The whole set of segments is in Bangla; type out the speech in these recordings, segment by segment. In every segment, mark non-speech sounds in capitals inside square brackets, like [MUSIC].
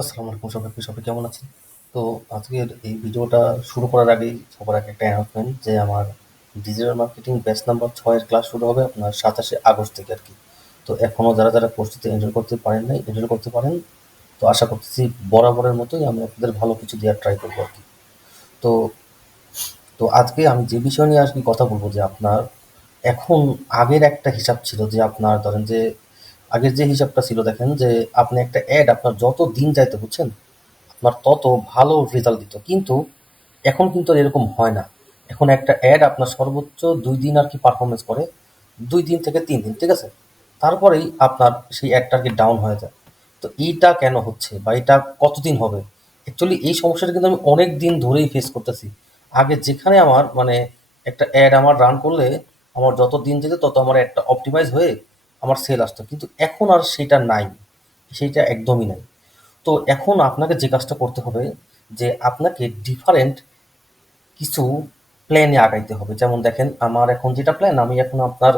আসসালামু আলাইকুম সবাইকে, সবাই কেমন আছেন? তো আজকের এই ভিডিওটা শুরু করার আগেই সবার আগে একটা অ্যানাউন্সমেন্ট যে আমার ডিজিটাল মার্কেটিং ব্যাচ নাম্বার ৬ এর ক্লাস শুরু হবে আপনার ২৭শে আগস্ট থেকে আর কি তো এখনও যারা, যারা কোর্সটিতে এনরোল করতে পারেন নাই, এনরোল করতে পারেন। তো আশা করতেছি বরাবরের মতোই আমি আপনাদের ভালো কিছু দেওয়ার ট্রাই করব আর কি তো তো আজকে আমি যে বিষয় নিয়ে আজকে কথা বলব যে আপনার এখন আগের একটা হিসাব ছিল যে আপনার ধরেন যে আগের যে হিসাবটা ছিল, দেখেন যে আপনি একটা অ্যাড আপনার যত দিন যাইতে বুঝছেন আপনার তত ভালো রেজাল্ট দিত কিন্তু এখন কিন্তু এরকম হয় না। এখন একটা অ্যাড আপনার সর্বোচ্চ দুই দিন আর কি পারফরমেন্স করে, দুই দিন থেকে তিন দিন, ঠিক আছে? তারপরেই আপনার সেই অ্যাডটা আর কি ডাউন হয়ে যায়। তো এইটা কেন হচ্ছে বা এটা কতদিন হবে? অ্যাকচুয়ালি এই সমস্যাটা কিন্তু আমি অনেক দিন ধরেই ফেস করতেছি। আগে যেখানে আমার মানে একটা অ্যাড আমার রান করলে, আমার যত দিন যেত তত আমার অ্যাডটা অপটিমাইজ হয়ে আমার সেল আসতো। কিন্তু এখন আর সেটা নাই। সেইটা একদমই নাই। তো এখন আপনাকে যে কাজটা করতে হবে, যে আপনাকে ডিফারেন্ট কিছু প্ল্যানে আগাইতে হবে। যেমন দেখেন, আমার এখন যেটা প্ল্যান আমি এখন আপনার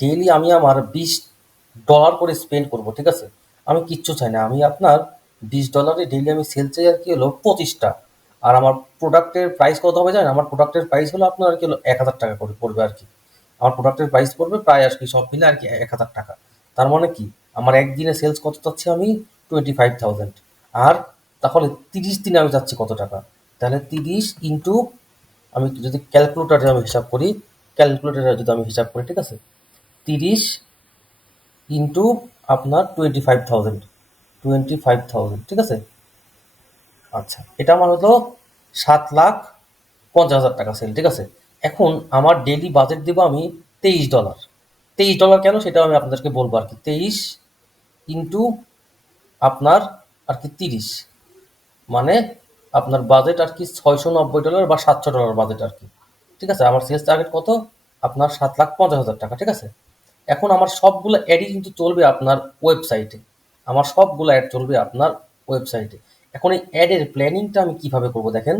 ডেইলি আমি আমার বিশ ডলার করে স্পেন্ড করব, ঠিক আছে? আমি কিচ্ছু চাই না। আমি আপনার বিশ ডলারে ডেইলি আমি সেল চাই আর কি হলো পঁচিশটা। আর আমার প্রোডাক্টের প্রাইস কত হবে জানেন? আমার প্রোডাক্টের প্রাইস হলো আপনার আর কি হলো এক হাজার টাকা করে পড়বে আর কি। প্রোডাক্টের প্রাইস পড়বে প্রায় আর কি সব মিলে আর কি এক হাজার টাকা। তার মানে কি? আমার একদিনে সেলস কত চাচ্ছি আমি? টোয়েন্টি ফাইভ থাউজেন্ড আর তাহলে তিরিশ দিনে আমি যাচ্ছি কত টাকা? তাহলে তিরিশ ইন্টু আমি যদি ক্যালকুলেটারে আমি হিসাব করি ক্যালকুলেটারে যদি আমি হিসাব করি, ঠিক আছে? তিরিশ ইন্টু আপনার twenty five thousand twenty five thousand ঠিক আছে? আচ্ছা এটা আমার হলো সাত লাখ পঞ্চাশ হাজার টাকা সেল ঠিক আছে? এখন আমার ডেলি বাজেট দেবো আমি তেইশ ডলার তেইশ ডলার কেন সেটা আমি আপনাদেরকে বলব আর কি। তেইশ ইন্টু আপনার আর কি তিরিশ। মানে আপনার বাজেট আর কি ছয়শো নব্বই ডলার বা সাতশো ডলার বাজেট আর কি। ঠিক আছে? আমার সেলস টার্গেট কত? আপনার সাত লাখ পঞ্চাশ হাজার টাকা। ঠিক আছে? এখন আমার সবগুলো অ্যাডই কিন্তু চলবে আপনার ওয়েবসাইটে আমার সবগুলো অ্যাড চলবে আপনার ওয়েবসাইটে এখন এই অ্যাডের প্ল্যানিংটা আমি কীভাবে করব দেখেন?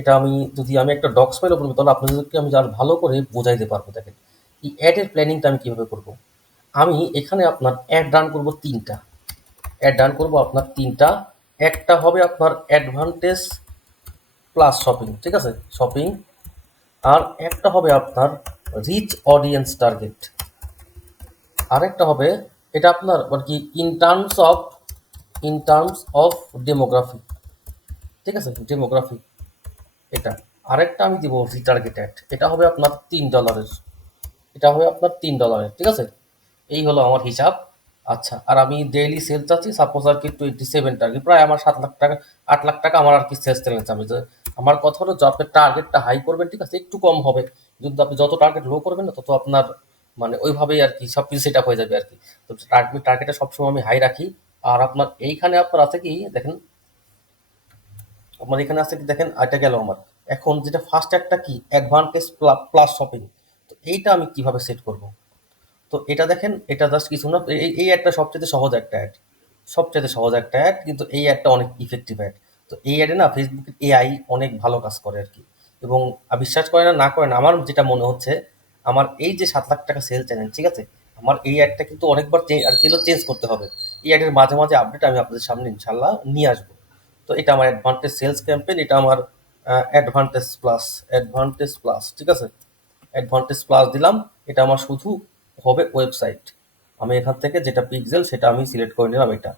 এটা আমি যদি আমি একটা ডক্স ফাইল করব, তাহলে আপনাদেরকে আমি আর ভালো করে বোঝাইতে পারব, দেখেন। এই অ্যাডের প্ল্যানিংটা আমি কীভাবে করব? আমি এখানে আপনার অ্যাড রান করব তিনটা। অ্যাড রান করব আপনার তিনটা। একটা হবে আপনার অ্যাডভান্টেজ প্লাস শপিং ঠিক আছে? শপিং আর একটা হবে আপনার রিচ অডিয়েন্স টার্গেট আরেকটা হবে, এটা আপনার আর কি in terms of in terms of demography ঠিক আছে? ডেমোগ্রাফি এটা। আরেকটা আমি দিব রিটার্গেট অ্যাড এটা হবে আপনার তিন ডলারের এটা হবে আপনার তিন ডলারের ঠিক আছে? এই হলো আমার হিসাব। আচ্ছা আর আমি ডেইলি সেল চাচ্ছি সাপোজ আর কি টোয়েন্টি সেভেন টার্গেট প্রায় আমার সাত লাখ টাকা, আট লাখ টাকা আমার আর কি সেলস চ্যালেঞ্জ আমি আমার কথা হলো যে আপনি টার্গেটটা হাই করবেন, ঠিক আছে, একটু কম হবে। যদি আপনি যত টার্গেট লো করবেন না, তত আপনার মানে ওইভাবেই আর কি সব কিছু সেট হয়ে যাবে আর কি। তো টার্গেট টার্গেটটা সবসময় আমি হাই রাখি। আর আপনার এইখানে আপনার আছে কি, দেখেন আপনার এখানে আছে কি দেখেন এটা গেল আমার। এখন যেটা ফার্স্ট একটা কি? অ্যাডভান্টেজ প্লাস শপিং তো এইটা আমি কীভাবে সেট করব? তো এটা দেখেন, এটা জাস্ট কিছু না, এই এই অ্যাডটা সবচেয়ে সহজ একটা অ্যাড সবচেয়ে সহজ একটা অ্যাড কিন্তু এই অ্যাডটা অনেক ইফেক্টিভ অ্যাড তো এই অ্যাডে না ফেসবুকের এআই অনেক ভালো কাজ করে আর কি। এবং বিশ্বাস করে না না করে না আমার যেটা মনে হচ্ছে, আমার এই যে সাত লাখ টাকা সেল চ্যানেল ঠিক আছে? আমার এই অ্যাডটা কিন্তু অনেকবার আর কি চেঞ্জ করতে হবে। এই অ্যাডের মাঝে মাঝে আপডেট আমি আপনাদের সামনে ইনশাল্লাহ নিয়ে আসব। তো এটা আমার অ্যাডভান্টেজ সেলস ক্যাম্পেইন এটা আমার অ্যাডভান্টেজ প্লাস অ্যাডভান্টেজ প্লাস ঠিক আছে? অ্যাডভান্টেজ প্লাস দিলাম, এটা আমার শুধু হবে ওয়েবসাইট আমি এখান থেকে যেটা পিক্সেল সেটা আমি সিলেক্ট করে নিলাম এটা।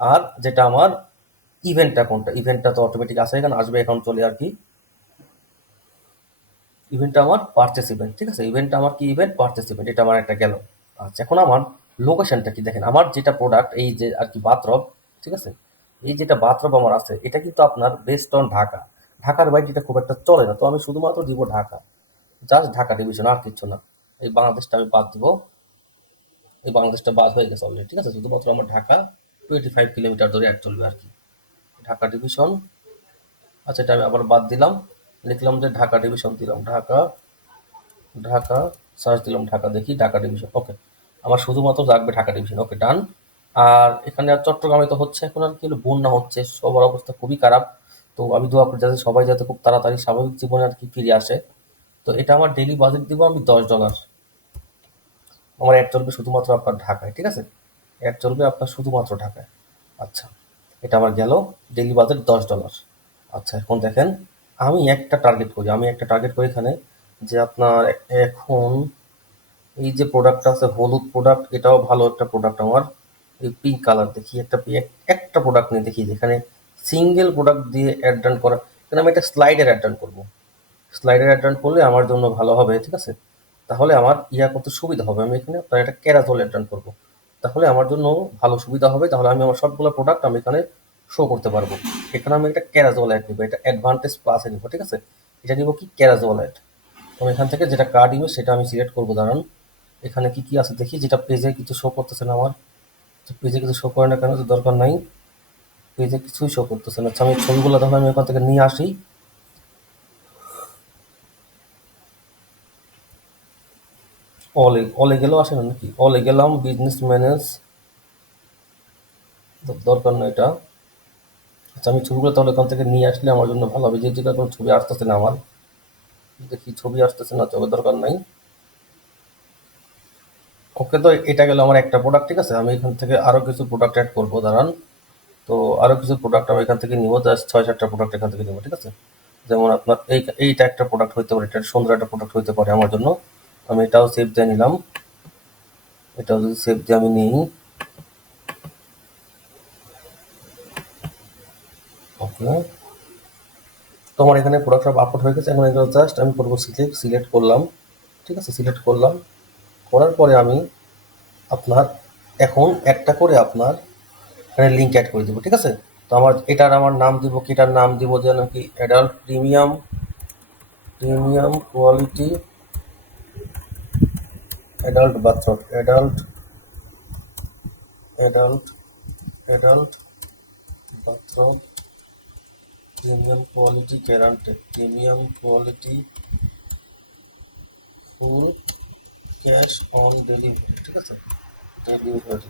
আর যেটা আমার ইভেন্টটা কোনটা ইভেন্টটা তো অটোমেটিক আসে এখানে, আসবে এখন চলে আর কি। ইভেন্টটা আমার পারচেস ইভেন্ট ঠিক আছে? ইভেন্টটা আমার কি ইভেন্ট পারচেস ইভেন্ট এটা আমার একটা গেল। আচ্ছা এখন আমার লোকেশনটা কি দেখেন? আমার যেটা প্রোডাক্ট এই যে আর কি বাথরব ঠিক আছে? এই যেটা বাথরুম আমার আছে, এটা কিন্তু আপনার বেস্ট অন ঢাকা। ঢাকার বাইরে এটা খুব একটা চলে না, তো আমি শুধুমাত্র দিব ঢাকা। জাস্ট ঢাকা ডিভিশন আর কিছু না। এই বাংলাদেশটা আমি বাদ দিব। এই বাংলাদেশটা বাদ হয়ে গেছে অলরেডি ঠিক আছে? শুধুমাত্র আমার ঢাকা টোয়েন্টি ফাইভ কিলোমিটার ধরে এক চলবে আর কি। ঢাকা ডিভিশন আচ্ছা এটা আমি আবার বাদ দিলাম। লিখলাম যে ঢাকা ডিভিশন দিলাম। ঢাকা ঢাকা সার্চ দিলাম ঢাকা দেখি, ঢাকা ডিভিশন ওকে আমার শুধুমাত্র লাগবে ঢাকা ডিভিশন ওকে ডান আর এখানে আর চট্টগ্রামে তো হচ্ছে, এখন আর কি বন্যা হচ্ছে, সবার অবস্থা খুবই খারাপ। তো আমি দোয়া করি যাতে সবাই যাতে খুব তাড়াতাড়ি স্বাভাবিক জীবনে আর কি ফিরে আসে। তো এটা আমার ডেলি বাজেট দিব আমি দশ ডলার আমার অ্যাড চলবে শুধুমাত্র আপনার ঢাকায়, ঠিক আছে? অ্যাড চলবে আপনার শুধুমাত্র ঢাকায়। আচ্ছা এটা আমার গেল ডেইলি বাজেট দশ ডলার আচ্ছা এখন দেখেন, আমি একটা টার্গেট করি, আমি একটা টার্গেট করি এখানে যে আপনার এখন এই যে প্রোডাক্টটা আছে, হলুদ প্রোডাক্ট এটাও ভালো একটা প্রোডাক্ট আমার। পিঙ্ক কালার দেখি, একটা একটা প্রোডাক্ট নিয়ে দেখি, যেখানে সিঙ্গেল প্রোডাক্ট দিয়ে অ্যাড ডান করা, এখানে আমি একটা স্লাইডের অ্যাড ডান করব। স্লাইডের অ্যাড ডান করলে আমার জন্য ভালো হবে, ঠিক আছে? তাহলে আমার ইয়া করতে সুবিধা হবে, আমি এখানে আপনার একটা ক্যারাজল অ্যাড ডান করব। তাহলে আমার জন্য ভালো সুবিধা হবে, তাহলে আমি আমার সবগুলো প্রোডাক্ট আমি এখানে শো করতে পারব। এখানে আমি একটা ক্যারাজল অ্যাড নিবো, এটা অ্যাডভান্টেজ প্লাসে নিবো, ঠিক আছে? এটা নিবো কি ক্যারাজল অ্যাড আমি এখান থেকে যেটা কার্ড ইমেজ সেটা আমি সিলেক্ট করব, দাঁড়ান। এখানে কি কি আছে দেখি, যেটা পেজে কিছু শো করতেছে না আমার। পেজে কিছু শো করে না কেন? তো দরকার নাই। পেজে কিছুই শো করতেছে না। আচ্ছা আমি ছবিগুলো তখন আমি ওখান থেকে নিয়ে আসি। অলে অলে গেলেও আসে না নাকি? অলে গেলাম বিজনেস ম্যানেজ দরকার না এটা। আচ্ছা আমি ছবিগুলো তাহলে ওখান থেকে নিয়ে আসলে আমার জন্য ভালো হবে। যে জায়গায় কোনো ছবি আসতেছে না আমার। দেখি ছবি আসতেছে না, তবে দরকার নাই। ওকে তো এটা গেল আমার একটা প্রোডাক্ট ঠিক আছে? আমি এখান থেকে আরও কিছু প্রোডাক্ট অ্যাড করব, দাঁড়ান। তো আরও কিছু প্রোডাক্ট আমি এখান থেকে নিবো জাস্ট ছয় সাতটা প্রোডাক্ট এখান থেকে নেব, ঠিক আছে? যেমন আপনার এই, এইটা একটা প্রোডাক্ট হইতে পারে, এটা সুন্দর একটা প্রোডাক্ট হইতে পারে আমার জন্য। আমি এটাও সেভ দিয়ে নিলাম। এটাও যদি সেভ দিয়ে আমি নিই। ওকে। তো আমার এখানে প্রোডাক্ট সব আপলোড হয়ে গেছে, এখন জাস্ট আমি করব সিলেক্ট সিলেক্ট করলাম, ঠিক আছে? সিলেক্ট করলাম। করার পরে আমি আপনার এখন একটা করে আপনার এখানে লিঙ্ক অ্যাড করে দেবো, ঠিক আছে? তো আমার এটার আমার নাম দিব কি এটার নাম দিব যেন কি adult premium premium quality adult bathroom adult adult adult bathroom premium quality guaranteed premium quality full cash on delivery, ঠিক আছে? ডেলিভারি।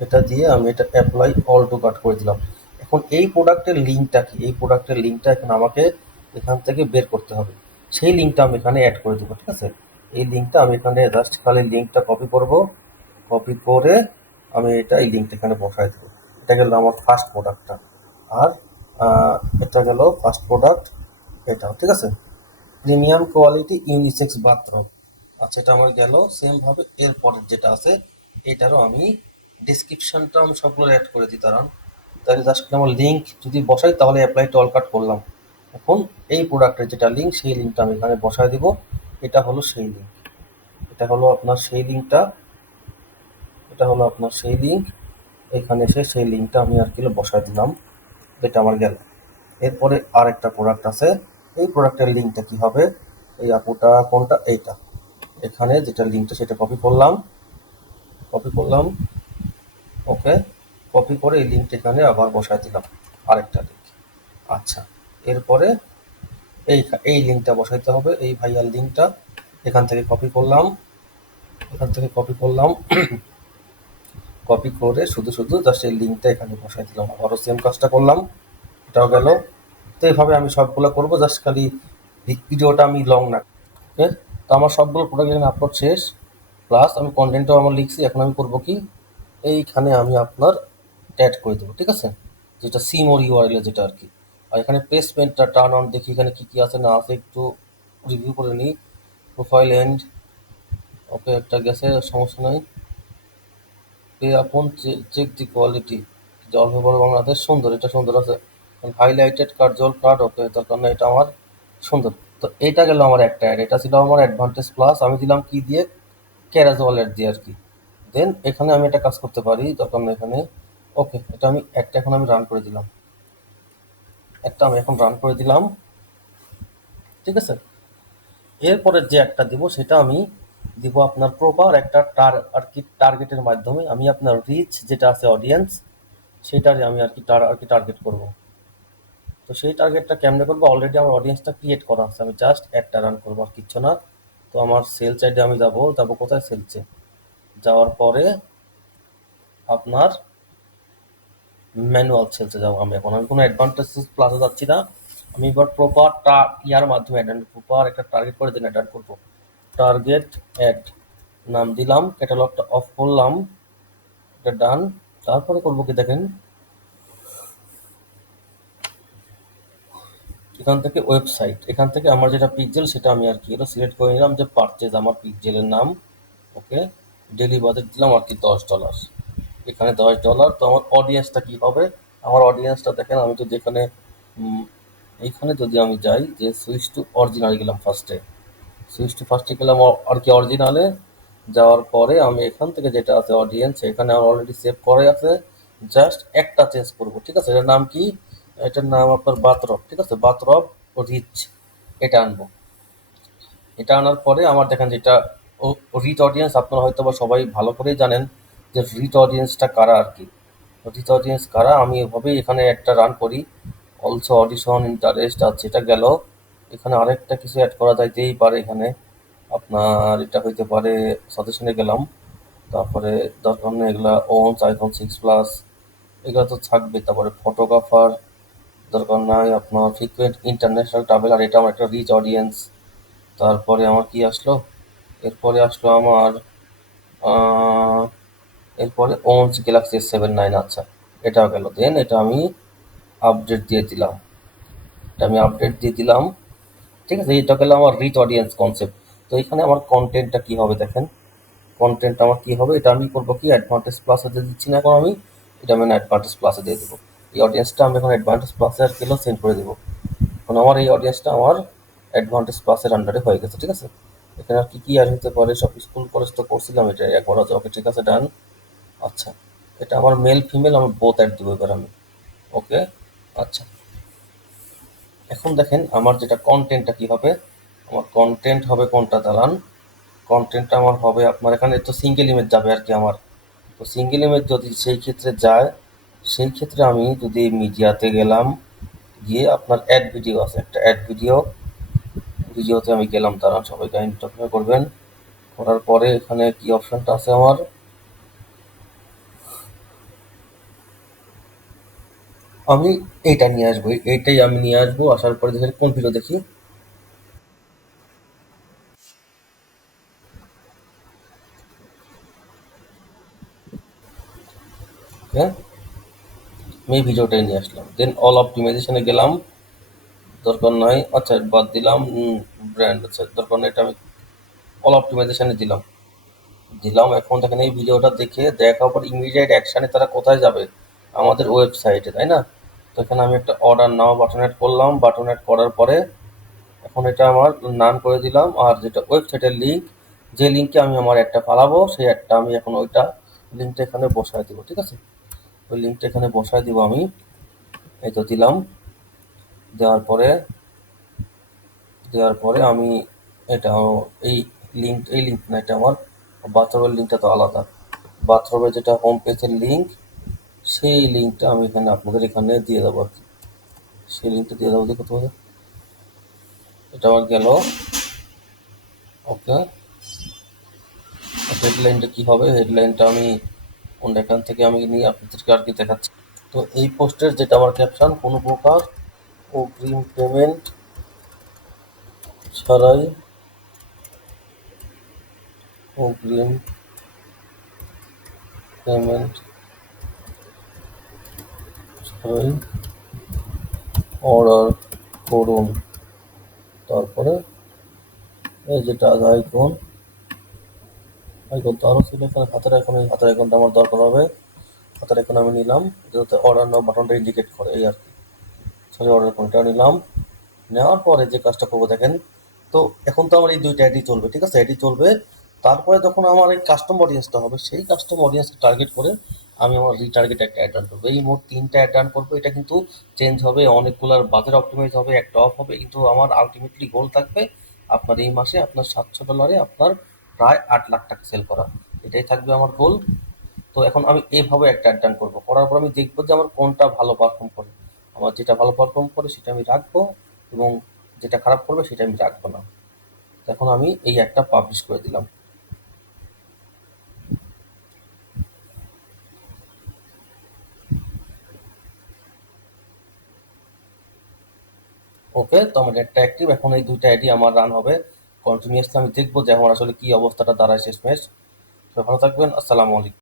এটা দিয়ে আমি এটা অ্যাপ্লাই অল টু কাট করে দিলাম। এখন এই প্রোডাক্টের লিঙ্কটা কি? এই প্রোডাক্টের লিঙ্কটা এখন আমাকে এখান থেকে বের করতে হবে। সেই লিঙ্কটা আমি এখানে অ্যাড করে দেবো, ঠিক আছে? এই লিঙ্কটা আমি এখানে জাস্ট খালি লিঙ্কটা কপি করব। কপি করে আমি এটা এই লিঙ্কটা এখানে বসাই দেবো। এটা গেল আমার ফার্স্ট প্রোডাক্টটা আর এটা গেল ফার্স্ট প্রোডাক্ট এটা ঠিক আছে? প্রিমিয়াম কোয়ালিটি ইউনিসেক্স বাথরুম আচ্ছা এটা আমার গেল। সেম ভাবে এর পরের যেটা আছে, এটারও আমি ডিসক্রিপশনটা আমি সবগুলো অ্যাড করে দিই তারান তাহলে জাস্ট আমার লিঙ্ক যদি বসাই, তাহলে অ্যাপ্লাই টল কাট করলাম। এখন এই প্রোডাক্টের যেটা লিঙ্ক সেই লিঙ্কটা আমি এখানে বসায় দিব। এটা হলো সেই লিঙ্ক এটা হলো আপনার সেই লিঙ্কটা এটা হলো আপনার সেই লিঙ্ক এখানে এসে সেই লিঙ্কটা আমি আর কি বসায় দিলাম। এটা আমার গেল। এরপরে আর একটা প্রোডাক্ট আছে। এই প্রোডাক্টের লিঙ্কটা কি হবে? এই আপুটা কোনটা? এইটা। এখানে যেটা লিঙ্কটা সেটা কপি করলাম। কপি করলাম। ওকে কপি করে এই লিঙ্কটা এখানে আবার বসায় দিলাম, আরেকটা লিঙ্ক আচ্ছা এরপরে এই এই লিঙ্কটা বসাইতে হবে, এই ভাইয়ার লিঙ্কটা এখান থেকে কপি করলাম। এখান থেকে কপি করলাম। [COUGHS] কপি করে শুধু শুধু জাস্ট এই লিঙ্কটা এখানে বসাই দিলাম। আবারও সেম কাজটা করলাম, এটাও গেল। তো এইভাবে আমি সবগুলো করব জাস্ট খালি ভিডিওটা আমি লং না। ওকে তো আমার সবগুলো প্রোডাক্ট এখানে আপলোড শেষ প্লাস আমি কন্টেন্টও আমার লিখছি, এখন আমি করব কি? এইখানে আমি আপনার অ্যাড করে দেবো, ঠিক আছে? যেটা সিম ওর ইউআরএল যেটা আর কি আর এখানে প্লেসমেন্টটা টার্ন অন দেখি এখানে কী কী আছে, না আছে একটু রিভিউ করে নিই। প্রোফাইল এন্ড ওকে একটা গেছে, সমস্যা নাই। পে আপন চেক দি কোয়ালিটি জল বড় বাংলাদেশ সুন্দর, এটা সুন্দর আছে। হাইলাইটেড কার্ড জল কার্ড ওকে, তার কারণে এটা আমার সুন্দর। তো এটা গেল আমার একটা অ্যাড এটা ছিল আমার অ্যাডভান্টেজ প্লাস আমি দিলাম কি দিয়ে? ক্যারাজ ওয়ালেট দিয়ে আর কি দেন এখানে আমি একটা কাজ করতে পারি তখন এখানে ওকে এটা আমি একটা এখন আমি রান করে দিলাম। একটা আমি এখন রান করে দিলাম। ঠিক আছে? এরপরে যে একটা দিব, সেটা আমি দিব আপনার প্রপার একটা টার আর কি টার্গেটের মাধ্যমে আমি আপনার রিচ যেটা আছে অডিয়েন্স সেটারে আমি আর কি টার আর কি টার্গেট করব। তো সেই টার্গেটটা কেমনে করব? অলরেডি আমার অডিয়েন্সটা ক্রিয়েট করা আছে। আমি জাস্ট একটা রান করব আর কিচ্ছু না। তো আমার সেল চাইডে আমি যাব। যাব কোথায়? সেলসে যাওয়ার পরে আপনার ম্যানুয়াল সেলসে যাব আমি এখন। আমি কোনো অ্যাডভান্টেজ প্লাসে যাচ্ছি না। আমি এবার প্রপার ইয়ার মাধ্যমে প্রপার একটা টার্গেট করে দিন অ্যাড করব। টার্গেট অ্যাড নাম দিলাম ক্যাটালগটা অফ করলাম, এটা ডান তারপরে করব কি দেখেন? এখান থেকে ওয়েবসাইট এখান থেকে আমার যেটা পিকজেল সেটা আমি আর কি এটা সিলেক্ট করে নিলাম যে পারচেজ আমার পিকজেলের নাম ওকে ডেলি বাজেট দিলাম আর কি দশ ডলার এখানে দশ ডলার তো আমার অডিয়েন্সটা কি হবে? আমার অডিয়েন্সটা দেখেন, আমি যদি এখানে এইখানে যদি আমি যাই, যে সুইচ টু অরিজিনাল গেলাম ফার্স্টে সুইচ টু ফার্স্টে গেলাম আর কি অরিজিনালে যাওয়ার পরে আমি এখান থেকে যেটা আছে অডিয়েন্স এখানে আমার অলরেডি সেভ করে আছে। জাস্ট একটা চেঞ্জ করব, ঠিক আছে? এটার নাম কি? এটার নাম আপনার বাতরব ঠিক আছে? বাতরব রিচ, এটা আনব। এটা আনার পরে আমার দেখেন যেটা রিচ অডিয়েন্স আপনারা হয়তো বা সবাই ভালো করেই জানেন যে রিচ অডিয়েন্সটা কারা আর কি। রিচ অডিয়েন্স কারা? আমি এভাবেই এখানে একটা রান করি। অলসো অডিশন ইন্টারেস্ট আছে, এটা গেল। এখানে আরেকটা কিছু অ্যাড করা যাইতেই পারে এখানে আপনার এটা হইতে পারে সাজেশনে গেলাম। তারপরে দরকার নেই এগুলা ওনস আইফোন সিক্স প্লাস এগুলো তো থাকবে। তারপরে ফটোগ্রাফার দরকার নাই, আপনার ফ্রিকুয়েন্ট ইন্টারন্যাশনাল ট্রাভেলার এটা আমার একটা রিচ অডিয়েন্স তারপরে আমার কি আসলো? এরপরে আসলো আমার এরপরে ওনস গ্যালাক্সি সেভেন নাইন আচ্ছা এটাও গেল। দেন এটা আমি আপডেট দিয়ে দিলাম। এটা আমি আপডেট দিয়ে দিলাম। ঠিক আছে, এটা গেল আমার রিচ অডিয়েন্স কনসেপ্ট তো এখানে আমার কন্টেন্টটা কি হবে দেখেন? কন্টেন্ট আমার কি হবে? এটা আমি করব কি অ্যাডভান্টেজ প্লাসে দিয়ে দিচ্ছি না এখন আমি, এটা আমি অ্যাডভান্টেজ প্লাসে দিয়ে দেবো। এই অডিয়েন্সটা আমি এখন অ্যাডভান্টেজ প্লাসে আর কিলো সেন্ড করে দেবো। এখন আমার এই অডিয়েন্সটা আমার অ্যাডভান্টেজ প্লাসের আন্ডারে হয়ে গেছে, ঠিক আছে? এখানে আর কী কী আর হতে পারে, সব স্কুল কলেজ তো করছিলাম, এটা একবার আছে ওকে ঠিক আছে ডান আচ্ছা এটা আমার মেল ফিমেল আমার বোথ অ্যাড দেবো এবার আমি। ওকে আচ্ছা। এখন দেখেন আমার যেটা কন্টেন্টটা কী হবে আমার কন্টেন্ট হবে কোনটা, দাঁড়ান। কন্টেন্টটা আমার হবে আপনার, এখানে তো সিঙ্গেল ইমেজ যাবে আর কি আমার। তো সিঙ্গেল ইমেজ যদি সেই ক্ষেত্রে যায় সেই ক্ষেত্রে আমি যদি মিডিয়াতে গেলাম, গিয়ে আপনার অ্যাড ভিডিও আছে, একটা অ্যাড ভিডিও ভিডিওতে আমি গেলাম, তারা সবাইকে কাইন্ড করবেন। করার পরে এখানে কি অপশনটা আছে আমার? আমি এইটা নিয়ে আসব, এইটাই আমি নিয়ে আসব, আসার পরে দেখেন কোন ভিডিও দেখি হ্যাঁ আমি ভিডিওটাই নিয়ে আসলাম। দেন অল অপটিমাইজেশনে গেলাম। দরকার নয় আচ্ছা বাদ দিলাম। ব্র্যান্ড আচ্ছা দরকার নাই এটা আমি অল অপটিমাইজেশনে দিলাম। দিলাম, এখন দেখেন এই ভিডিওটা দেখে দেখার পর ইমিডিয়েট অ্যাকশানে তারা কোথায় যাবে? আমাদের ওয়েবসাইটে তাই না? তো এখানে আমি একটা অর্ডার নাও বাটন অ্যাড করলাম। বাটন অ্যাড করার পরে এখন এটা আমার নাম করে দিলাম। আর যেটা ওয়েবসাইটের লিঙ্ক যে লিঙ্কে আমি আমার একটা পালাবো সেই একটা আমি এখন ওইটা লিঙ্কটা এখানে বসায় দেবো, ঠিক আছে? ওই লিঙ্কটা এখানে বসায় দিব আমি। এই তো দিলাম। দেওয়ার পরে দেওয়ার পরে আমি এটা এই লিঙ্ক এই লিঙ্ক না, এটা আমার বাথরুমের লিঙ্কটা তো আলাদা। বাথরুমের যেটা হোম পেজের লিঙ্ক সেই লিঙ্কটা আমি এখানে আপনাদের এখানে দিয়ে দেবো আর কি। সেই লিঙ্কটা দিয়ে দেবো, দেখো তোমাদের। এটা আমার গেল। ওকে হেডলাইনটা কি হবে? হেডলাইনটা আমি কোন এখান থেকে আমি নিয়ে আপনাদেরকে আর কি দেখাচ্ছি। তো এই পোস্টের যেটা আমার ক্যাপশন কোনো প্রকার অগ্রিম পেমেন্ট ছাড়াই অগ্রিম পেমেন্ট ছাড়াই অর্ডার করুন। তারপরে এই যেটা আইকন আইকন তো আরও এখানে হাতের আইকন এই হাতের আইকনটা আমার দরকার হবে। হাতের আইকন আমি নিলাম, যাতে অর্ডার নাও বাটনটা ইন্ডিকেট করে, এই আর কি। সরি অর্ডার কোনটা নিলাম। নেওয়ার পরে যে কাজটা করব, দেখেন, তো এখন তো আমার এই দুইটা আইডি চলবে, ঠিক আছে? আইডি চলবে। তারপরে যখন আমার এই কাস্টম অডিয়েন্সটা হবে, সেই কাস্টম অডিয়েন্সকে টার্গেট করে আমি আমার রিটার্গেট একটা অ্যাড করব। এই মোট তিনটা অ্যাড রান করব, এটা কিন্তু চেঞ্জ হবে অনেকগুলোর বাজার অপটিমাইজ হবে, একটা অফ হবে, কিন্তু আমার আলটিমেটলি গোল থাকবে আপনার এই মাসে আপনার সাতশো ডলারে আপনার প্রায় আট লাখ টাকা সেল করা। এটাই থাকবে আমার গোল তো এখন আমি এভাবে একটা অ্যাড করব। করার পর আমি দেখব যে আমার কোনটা ভালো পারফর্ম করে। আমার যেটা ভালো পারফর্ম করে সেটা আমি রাখব এবং যেটা খারাপ করবে সেটা আমি রাখব না। এখন আমি এই একটা পাবলিশ করে দিলাম। ওকে তো আমার একটা অ্যাক্টিভ এখন এই দুইটা আইডি আমার রান হবে। কন্টিনিউয়াসলি আমি দেখব যে আমার আসলে কি অবস্থাটা দাঁড়ায় শেষমেশ। তো ভালো থাকবেন, আসসালামু আলাইকুম।